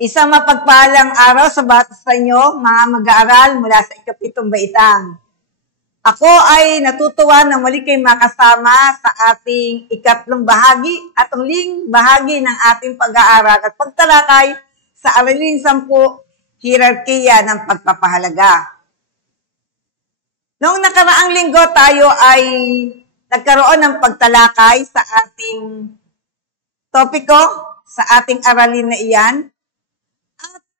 Isang mapagpalang araw sa bawat sa inyo, mga mag-aaral mula sa ikapitong baitang. Ako ay natutuwa na muli kayo makasama sa ating ikatlong bahagi at huling bahagi ng ating pag-aaral at pagtalakay sa Aralin 10, Hierarkiya ng Pagpapahalaga. Noong nakaraang linggo tayo ay nagkaroon ng pagtalakay sa ating topiko, sa ating aralin na iyan.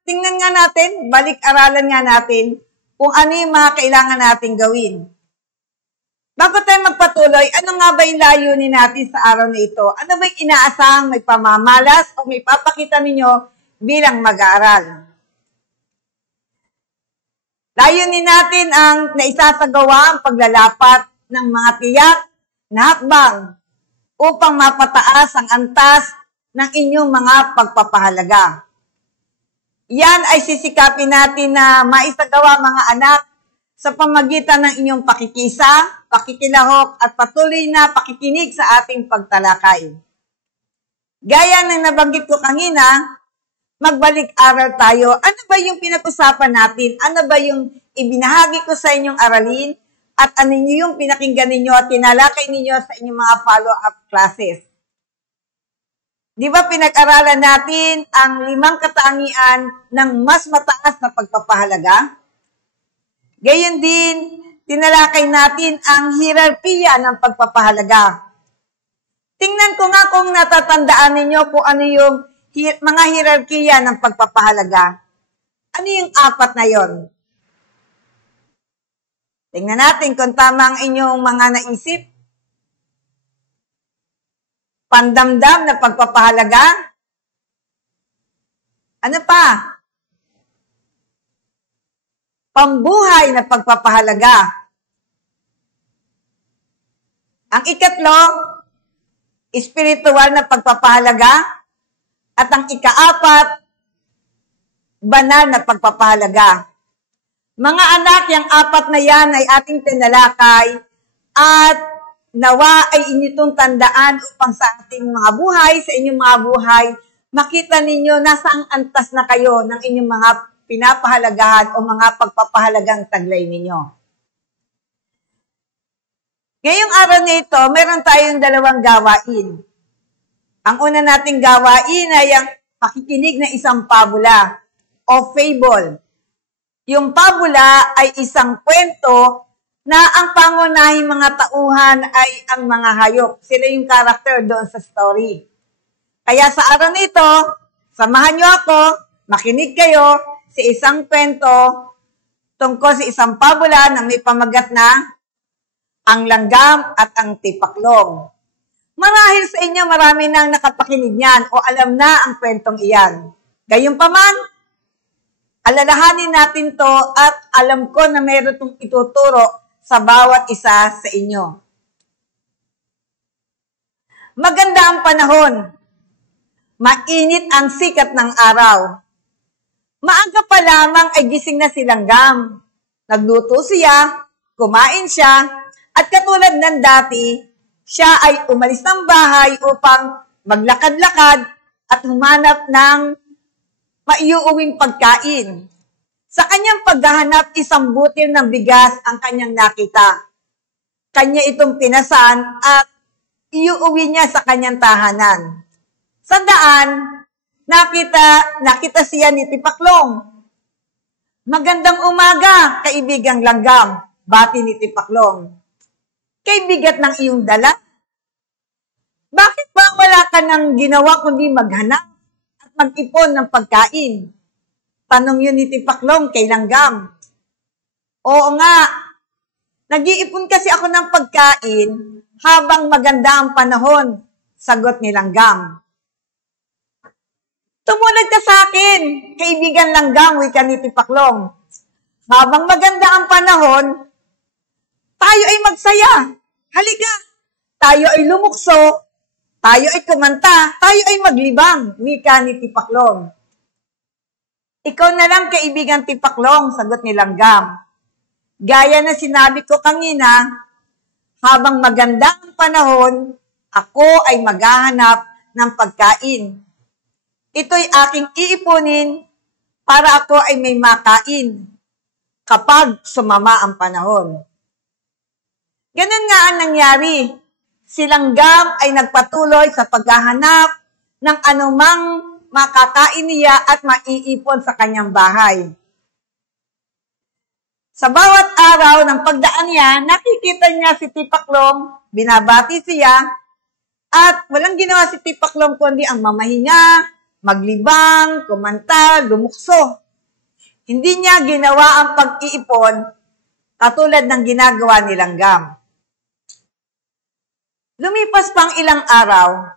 Tingnan nga natin, balik-aralan nga natin kung ano yung mga kailangan natin gawin. Bago tayo magpatuloy, ano nga ba yung layunin natin sa araw na ito? Ano ba yung inaasahang may pamamalas o may papakita ninyo bilang mag-aaral? Layunin natin ang naisasagawa ang paglalapat ng mga tiyak na hakbang upang mapataas ang antas ng inyong mga pagpapahalaga. Yan ay sisikapin natin na maisagawa mga anak sa pamagitan ng inyong pakikisa, pakikilahok at patuloy na pakikinig sa ating pagtalakay. Gaya ng nabanggit ko kanina, magbalik-aral tayo. Ano ba yung pinag-usapan natin? Ano ba yung ibinahagi ko sa inyong aralin? At ano yung pinakinggan ninyo at tinalakay ninyo sa inyong mga follow-up classes? Di ba pinag-aralan natin ang 5 katangian ng mas mataas na pagpapahalaga? Gayon din, tinalakay natin ang hierarkiya ng pagpapahalaga. Tingnan ko nga kung natatandaan ninyo kung ano yung mga hierarkiya ng pagpapahalaga. Ano yung 4 na yon? Tingnan natin kung tama ang inyong mga naisip. Pandamdam na pagpapahalaga? Ano pa? Pambuhay na pagpapahalaga. Ang 3, espiritual na pagpapahalaga. At ang 4, banal na pagpapahalaga. Mga anak, yung 4 na yan ay ating tinalakay at nawa ay inyong tandaan upang sa ating mga buhay, sa inyong mga buhay, makita ninyo nasa ang antas na kayo ng inyong mga pinapahalagahan o mga pagpapahalagang taglay ninyo. Ngayong araw na ito, meron tayong 2 gawain. Ang una nating gawain ay ang pakikinig ng isang pabula o fable. Yung pabula ay isang kwento na ang pangunahing mga tauhan ay ang mga hayop. Sila yung karakter doon sa story. Kaya sa araw nito, samahan nyo ako, makinig kayo sa isang kwento tungkol sa isang pabula na may pamagat na ang langgam at ang tipaklong. Marahil sa inyo marami nang nakapakinig niyan o alam na ang kwentong iyan. Gayunpaman, alalahanin natin to at alam ko na mayroon itong ituturo sa bawat isa sa inyo. Maganda ang panahon. Mainit ang sikat ng araw. Maaga pa lamang ay gising na si langgam. Nagluto siya, kumain siya, at katulad ng dati, siya ay umalis ng bahay upang maglakad-lakad at humanap ng maiuuwing pagkain. Sa kanyang paghahanap, isang butil ng bigas ang kanyang nakita. Kanya itong pinasan at iuuwi niya sa kanyang tahanan. Sa daan, nakita siya ni Tipaklong. Magandang umaga, kaibigang langgam, bati ni Tipaklong. Kay bigat ng iyong dala? Bakit ba wala ka nang ginawa kundi maghanap at mag-ipon ng pagkain? Tanong yun ni Tipaklong kay langgam. Oo nga, nag-iipon kasi ako ng pagkain habang maganda ang panahon, sagot ni langgam. Tumulag ka sa akin, kaibigan langgam, wika ni Tipaklong. Habang maganda ang panahon, tayo ay magsaya. Halika, tayo ay lumukso, tayo ay kumanta, tayo ay maglibang, wika ni Tipaklong. Ikaw na lang, kaibigan Tipaklong, sagot ni langgam. Gaya na sinabi ko kanina, habang maganda ang panahon, ako ay maghahanap ng pagkain. Ito'y aking iipunin para ako ay may makain kapag sumama ang panahon. Ganun nga ang nangyari. Si Langgam ay nagpatuloy sa paghahanap ng anumang makakain niya at maiipon sa kanyang bahay. Sa bawat araw ng pagdaan niya, nakikita niya si Tipaklong, binabati siya, at walang ginawa si Tipaklong kundi ang mamahinga, maglibang, kumanta, lumukso. Hindi niya ginawa ang pag-iipon katulad ng ginagawa ni Langgam. Lumipas pang ilang araw,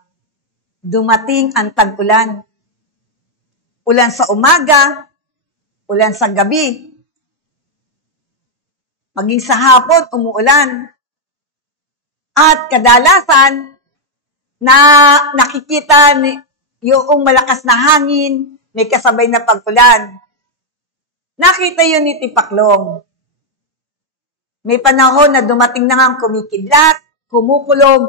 dumating ang tag-ulan. Ulan sa umaga, ulan sa gabi. Maging sa hapon, umuulan. At kadalasan, na nakikita yung malakas na hangin, may kasabay na pag-ulan. Nakita yun ni Tipaklong. May panahon na dumating na ngang kumikidlat, kumukulog,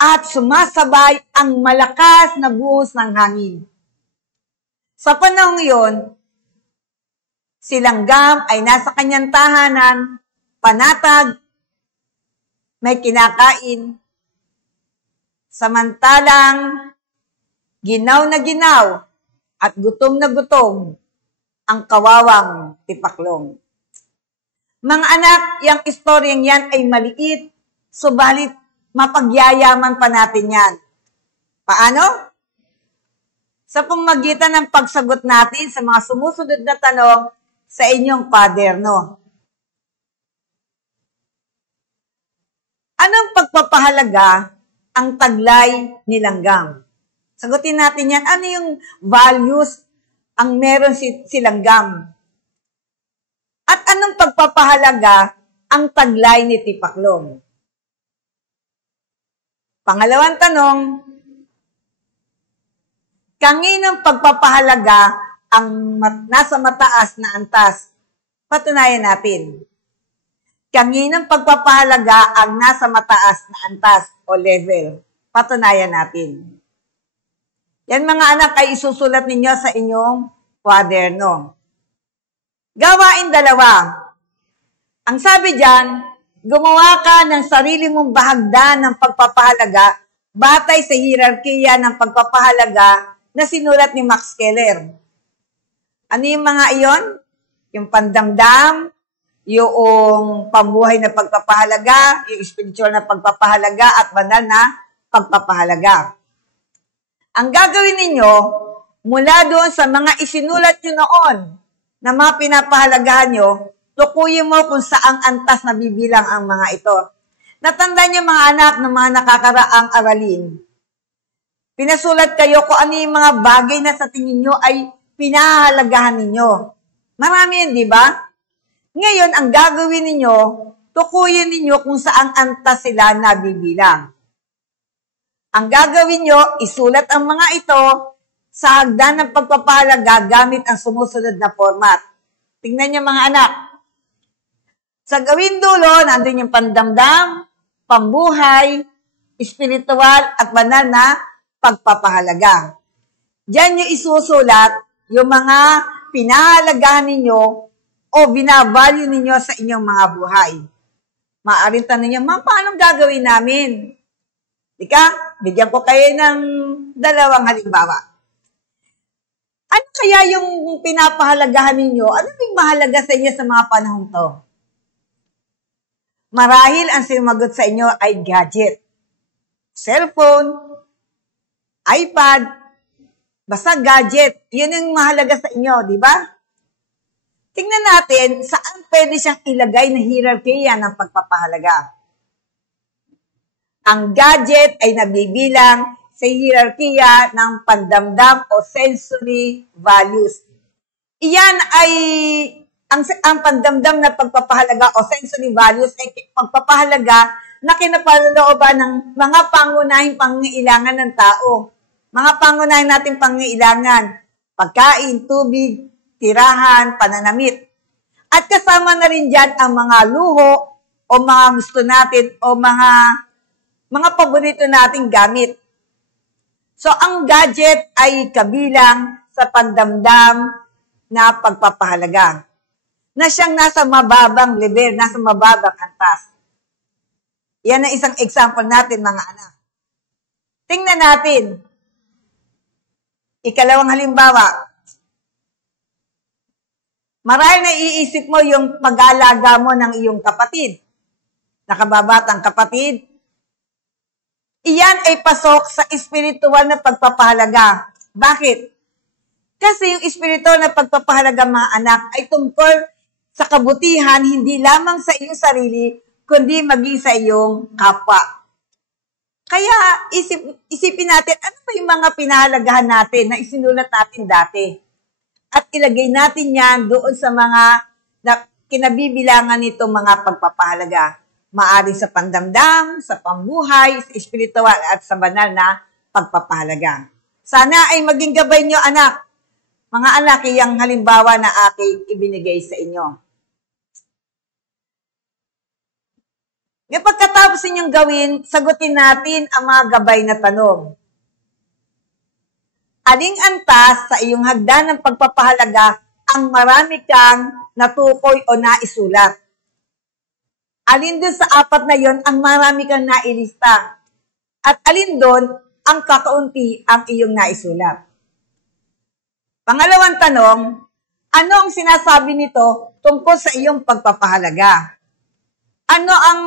at sumasabay ang malakas na buhos ng hangin. Sa panahon yon, si Langgam ay nasa kanyang tahanan, panatag, may kinakain, samantalang ginaw na ginaw at gutom na gutom ang kawawang Tipaklong. Mga anak, yung istoryang yan ay maliit, subalit mapagyayaman pa natin yan. Paano? Sa pamamagitan ng pagsagot natin sa mga sumusunod na tanong sa inyong kwaderno. Anong pagpapahalaga ang taglay ni Langgam? Sagutin natin yan. Ano yung values ang meron si Langgam? At anong pagpapahalaga ang taglay ni Tipaklong? Pangalawang tanong, kaninong pagpapahalaga ang nasa mataas na antas? Patunayan natin. Kaninong pagpapahalaga ang nasa mataas na antas o level? Patunayan natin. Yan mga anak ay isusulat ninyo sa inyong kwaderno. Gawain 2. Ang sabi diyan, gumawa ka ng sarili mong bahagdan ng pagpapahalaga batay sa hierarkiya ng pagpapahalaga na sinulat ni Max Keller. Ano yung mga iyon? Yung pandamdam, yung pambuhay na pagpapahalaga, yung spiritual na pagpapahalaga at banal na pagpapahalaga. Ang gagawin ninyo, mula doon sa mga isinulat nyo noon na mga pinapahalagahan nyo, tukuyin mo kung saang antas na bibilang ang mga ito. Natandaan nyo mga anak ng mga nakakaraang aralin. Pinasulat kayo kung ano yung mga bagay na sa tingin nyo ay pinahahalagahan ninyo. Marami yun, di ba? Ngayon, ang gagawin ninyo, tukuyin ninyo kung saang antas sila nabibilang. Ang gagawin nyo, isulat ang mga ito sa hagdan ng pagpapahalaga gamit ang sumusunod na format. Tingnan nyo mga anak. Sa gawin dulo, nandun yung pandamdam, pambuhay, espiritual at banal na pagpapahalaga. Diyan nyo isusulat yung mga pinahalagahan ninyo o binavalue ninyo sa inyong mga buhay. Maaaring tanong nyo, ma'am, paano gagawin namin? Ika, bigyan ko kayo ng 2 halimbawa. Ano kaya yung pinapahalagahan ninyo? Ano yung mahalaga sa inyo sa mga panahong to? Marahil ang sumagot sa inyo ay gadget. Cellphone, iPad, basta gadget. Yun yung mahalaga sa inyo, di ba? Tingnan natin saan pwede siyang ilagay na hierarkiya ng pagpapahalaga. Ang gadget ay nabibilang sa hierarkiya ng pandamdam o sensory values. Iyan ay ang pandamdam na pagpapahalaga o sensory values ay pagpapahalaga na kinapalooban ng mga pangunahing pangangailangan ng tao. Mga pangunahing nating pangangailangan, pagkain, tubig, tirahan, pananamit. At kasama na rin dyan ang mga luho o mga gusto natin o mga paborito nating gamit. So, ang gadget ay kabilang sa pandamdam na pagpapahalaga, na siyang nasa mababang level, nasa mababang antas. Yan ang isang example natin, mga anak. Tingnan natin. Ikalawang halimbawa, marahil naiisip mo yung pag-aalaga mo ng iyong kapatid, nakababatang kapatid. Iyan ay pasok sa espiritual na pagpapahalaga. Bakit? Kasi yung espiritual na pagpapahalaga, mga anak, ay tungkol sa kabutihan, hindi lamang sa iyong sarili, kundi maging sa iyong kapwa. Kaya isipin natin, ano ba yung mga pinahalagahan natin na isinulat natin dati? At ilagay natin yan doon sa mga kinabibilangan nitong mga pagpapahalaga. Maari sa pandamdam, sa pambuhay, sa espiritual at sa banal na pagpapahalaga. Sana ay maging gabay nyo, anak. Mga anak, iyang halimbawa na aking ibinigay sa inyo. Ngayon, pagkatapos ninyong gawin, sagutin natin ang mga gabay na tanong. Aling antas sa iyong hagdan ng pagpapahalaga ang marami kang natukoy o naisulat? Alin doon sa apat na yon ang marami kang nailista? At alin doon ang kakaunti ang iyong naisulat? Pangalawang tanong, ano ang sinasabi nito tungkol sa iyong pagpapahalaga? Ano ang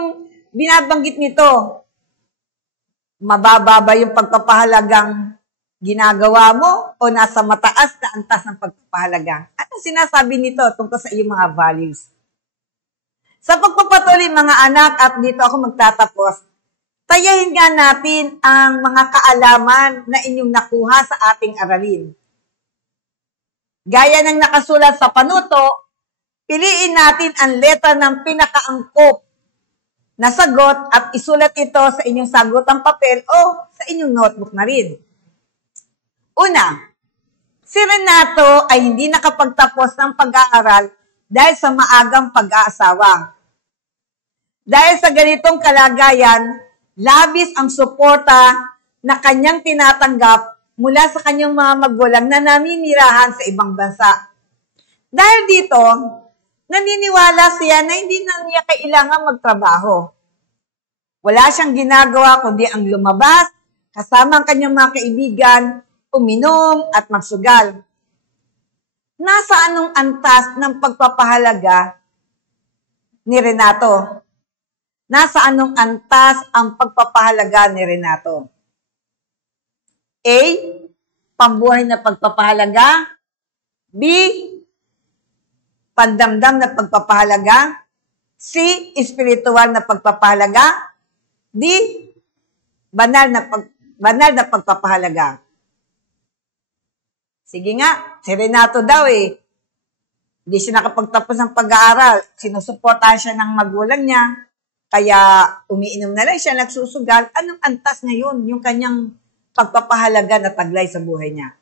binabanggit nito? Mababa ba yung pagpapahalagang ginagawa mo o nasa mataas na antas ng pagpapahalaga? Ano sinasabi nito tungkol sa iyong mga values? Sa pagpapatuloy, mga anak, at dito ako magtatapos, tayahin nga natin ang mga kaalaman na inyong nakuha sa ating aralin. Gaya ng nakasulat sa panuto, piliin natin ang letra ng pinakaangkop na sagot at isulat ito sa inyong sagutang papel o sa inyong notebook na rin. Una, si Renato ay hindi nakapagtapos ng pag-aaral dahil sa maagang pag-aasawa. Dahil sa ganitong kalagayan, labis ang suporta na kanyang tinatanggap mula sa kanyang mga magulang na naninirahan sa ibang bansa. Dahil dito, naniniwala siya na hindi na niya kailangan magtrabaho. Wala siyang ginagawa kundi ang lumabas, kasama ang kanyang mga kaibigan, uminom at magsugal. Nasa anong antas ng pagpapahalaga ni Renato? Nasa anong antas ang pagpapahalaga ni Renato? A, pambuhay na pagpapahalaga. B, pandamdam na pagpapahalaga. C, espiritual na pagpapahalaga. D, banal na pagpapahalaga. Sige nga, si Renato daw hindi siya nakapagtapos ng pag-aaral. Sinusuportahan siya ng magulang niya. Kaya umiinom na lang siya, nagsusugal. Anong antas ngayon yung kanyang pagpapahalaga na taglay sa buhay niya?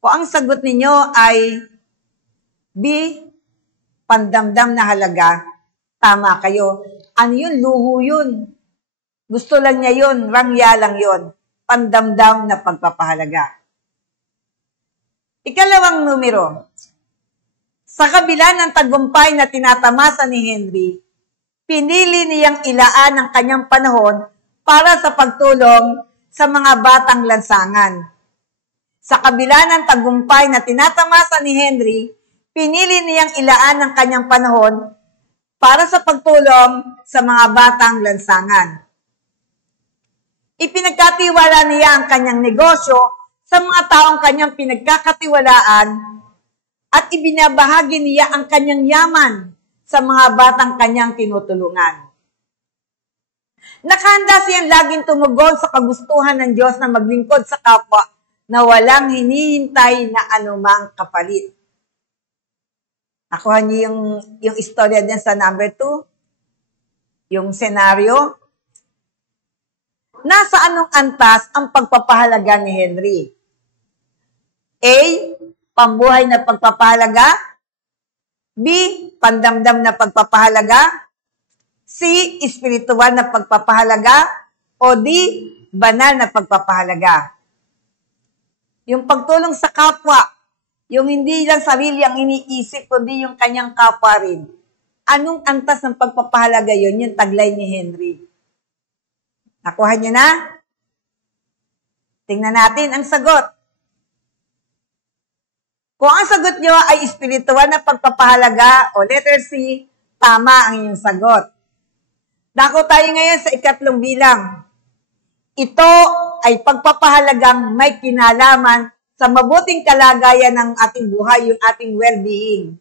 Kung ang sagot ninyo ay B, pandamdam na halaga, tama kayo. Ano yun? Luho yun. Gusto lang niya yun. Rangya lang yun. Pandamdam na pagpapahalaga. Ikalawang numero. Sa kabila ng tagumpay na tinatamasa ni Henry, pinili niyang ilaan ang kanyang panahon para sa pagtulong sa mga batang lansangan. Sa kabila ng tagumpay na tinatamasa ni Henry, pinili niyang ilaan ang kanyang panahon para sa pagtulong sa mga batang lansangan. Ipinagkatiwala niya ang kanyang negosyo sa mga taong kanyang pinagkakatiwalaan at ibinabahagi niya ang kanyang yaman sa mga batang kanyang tinutulungan. Nakahanda siyang laging tumugon sa kagustuhan ng Diyos na maglingkod sa kapwa na walang hinihintay na anumang kapalit. Nakuha niyo yung istorya din sa number 2, yung senaryo. Nasa anong antas ang pagpapahalaga ni Henry? A, pambuhay na pagpapahalaga. B, pandamdam na pagpapahalaga. C, espiritual na pagpapahalaga. O D, banal na pagpapahalaga. Yung pagtulong sa kapwa, yung hindi lang sarili ang iniisip, kundi yung kanyang kapwa rin. Anong antas ng pagpapahalaga yun? Yung taglay ni Henry. Nakuha niyo na? Tingnan natin ang sagot. Kung ang sagot nyo ay espiritual na pagpapahalaga o letter C, tama ang inyong sagot. Dako tayo ngayon sa ikatlong bilang. Ito ay pagpapahalagang may kinalaman sa mabuting kalagayan ng ating buhay, yung ating well-being.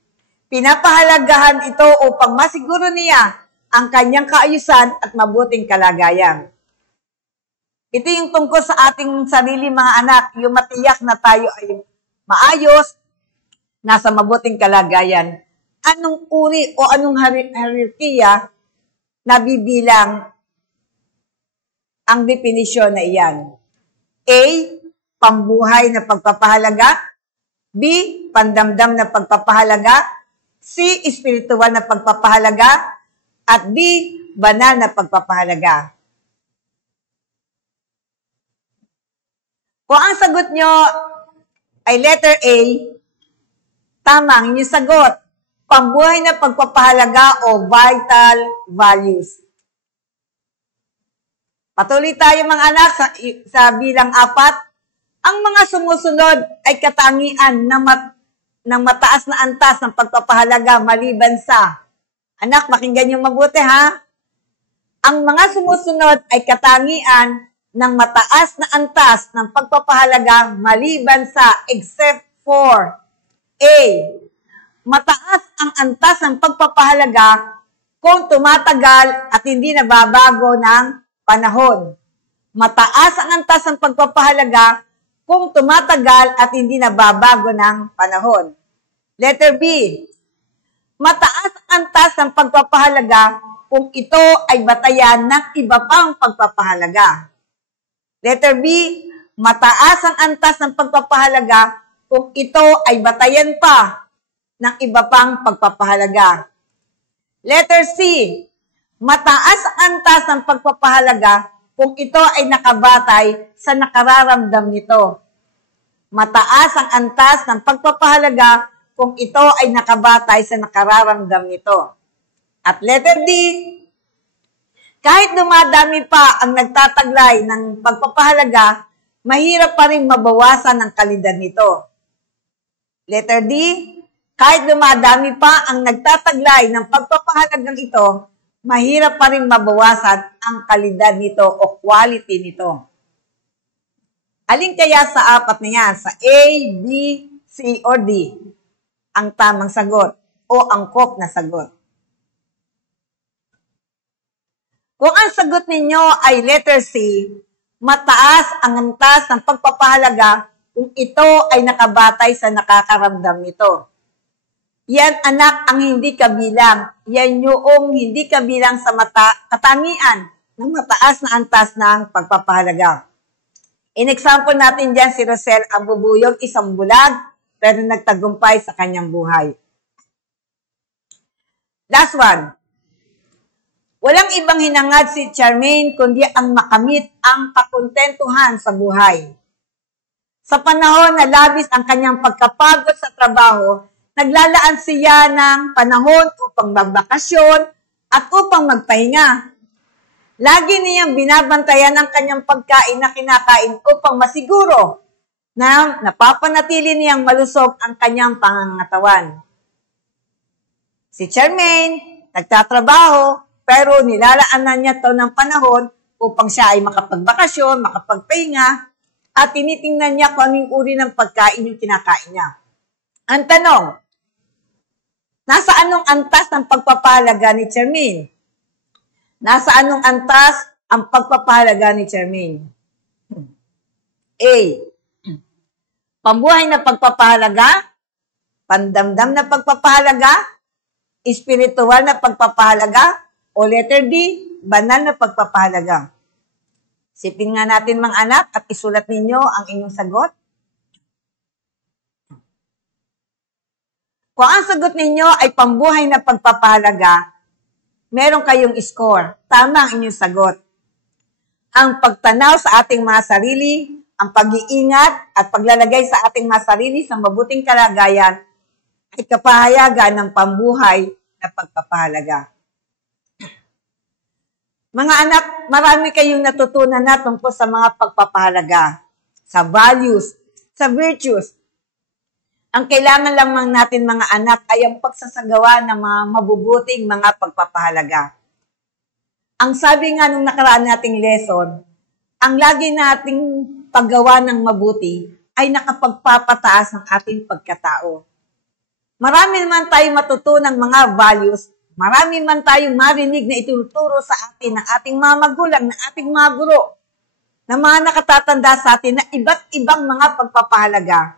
Pinapahalagahan ito upang masiguro niya ang kanyang kaayusan at mabuting kalagayan. Ito yung tungkol sa ating sarili mga anak, yung matiyak na tayo ay maayos, nasa mabuting kalagayan. Anong uri o anong hierarkiya na bibilang ang definisyon na iyan? A, pambuhay na pagpapahalaga. B, pandamdam na pagpapahalaga. C, espiritual na pagpapahalaga. At D, banal na pagpapahalaga. Kung ang sagot nyo ay letter A, tama ang inyong sagot. Pambuhay na pagpapahalaga o vital values. Patuloy tayo mga anak sa bilang 4. Ang mga sumusunod ay katangian ng mataas na antas ng pagpapahalaga maliban sa, anak, pakinggan niyo mabuti ha. Ang mga sumusunod ay katangian ng mataas na antas ng pagpapahalaga maliban sa except for A. Mataas ang antas ng pagpapahalaga kung tumatagal at hindi nababago ng panahon. Mataas ang antas ng pagpapahalaga kung tumatagal at hindi nababago ng panahon. Letter B. Mataas ang antas ng pagpapahalaga kung ito ay batayan ng iba pang pagpapahalaga. Letter B. Mataas ang antas ng pagpapahalaga kung ito ay batayan pa ng iba pang pagpapahalaga. Letter C. Mataas ang antas ng pagpapahalaga kung ito ay nakabatay sa nakararamdam nito. Mataas ang antas ng pagpapahalaga kung ito ay nakabatay sa nakararamdam nito. At letter D. Kahit dumadami pa ang nagtataglay ng pagpapahalaga, mahirap pa rin mabawasan ang kalidad nito. Letter D. Kahit dumadami pa ang nagtataglay ng pagpapahalagang ito, mahirap pa rin mabawasan ang kalidad nito o quality nito. Alin kaya sa 4 na yan? Sa A, B, C, or D? Ang tamang sagot o angkop na sagot. Kung ang sagot ninyo ay letter C, mataas ang antas ng pagpapahalaga kung ito ay nakabatay sa nakakaramdam nito. Yan anak ang hindi kabilang. Yan yung hindi kabilang sa katangian ng mataas na antas ng pagpapahalaga. In example natin dyan si Rosel ang bubuyog, isang bulag, pero nagtagumpay sa kanyang buhay. Last one. Walang ibang hinangad si Charmaine kundi ang makamit ang kakontentuhan sa buhay. Sa panahon na labis ang kanyang pagkapagod sa trabaho, naglalaan siya ng panahon upang magbakasyon at upang magpahinga. Lagi niyang binabantayan ang kanyang pagkain na kinakain upang masiguro na napapanatili niyang malusog ang kanyang pangangatawan. Si Charmaine, nagtatrabaho, pero nilalaanan niya ito ng panahon upang siya ay makapagbakasyon, makapagpahinga, at tinitingnan niya kung anong uri ng pagkain yung kinakain niya. Ang tanong, nasa anong antas ng pagpapahalaga ni Charmaine? Nasa anong antas ang pagpapahalaga ni Charmaine? A. Pambuhay na pagpapahalaga, pandamdam na pagpapahalaga, espiritual na pagpapahalaga, o letter D, banal na pagpapahalaga. Sipin nga natin mga anak at isulat ninyo ang inyong sagot. Kung ang sagot ninyo ay pambuhay na pagpapahalaga, meron kayong score. Tama ang inyong sagot. Ang pagtanaw sa ating mga sarili, ang pag-iingat at paglalagay sa ating mga sarili sa mabuting kalagayan ay kapahayagan ng pambuhay na pagpapahalaga. Mga anak, marami kayong natutunan na tungkol sa mga pagpapahalaga, sa values, sa virtues. Ang kailangan lamang natin mga anak ay ang pagsasagawa ng mga mabubuting mga pagpapahalaga. Ang sabi nga nung nakaraan nating lesson, ang lagi nating paggawa ng mabuti ay nakapagpapataas ng ating pagkatao. Marami naman tayong matutunang mga values, marami man tayong marinig na ituturo sa atin ng ating mga magulang, ng ating mga guro, na mga nakatatanda sa atin na iba't ibang mga pagpapahalaga.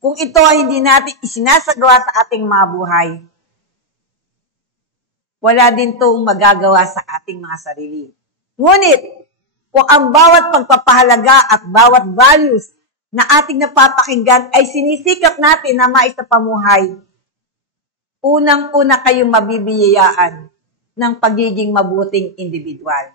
Kung ito ay hindi natin isinasagawa sa ating mga buhay, wala din itong magagawa sa ating mga sarili. Ngunit, kung ang bawat pagpapahalaga at bawat values na ating napapakinggan ay sinisikap natin na maisapamuhay, unang-una kayong mabibiyayaan ng pagiging mabuting individual.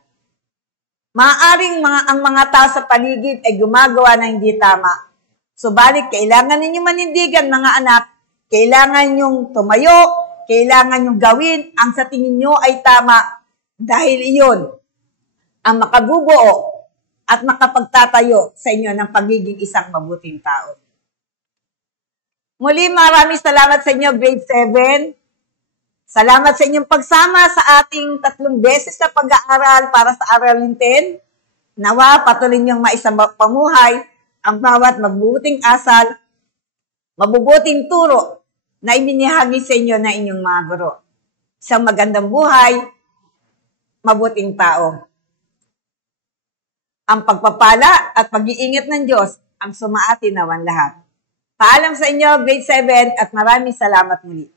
Maaaring ang mga tao sa paligid ay gumagawa na hindi tama. Subalit, kailangan ninyong manindigan mga anak, kailangan nyong tumayo, kailangan nyong gawin ang sa tingin nyo ay tama dahil iyon ang makabubuo at makapagtatayo sa inyo ng pagiging isang mabuting tao. Muli, maraming salamat sa inyo, grade 7. Salamat sa inyong pagsama sa ating 3 beses na pag-aaral para sa Aralin 10. Nawa, patuloy niyong maisapamuhay ang bawat mabubuting asal, mabubuting turo na iminihagi sa inyo na inyong mga guro. Isang magandang buhay, mabuting tao. Ang pagpapala at pag-iingat ng Diyos ang sumaatinawan lahat. Paalam sa inyo, grade 7, at maraming salamat muli.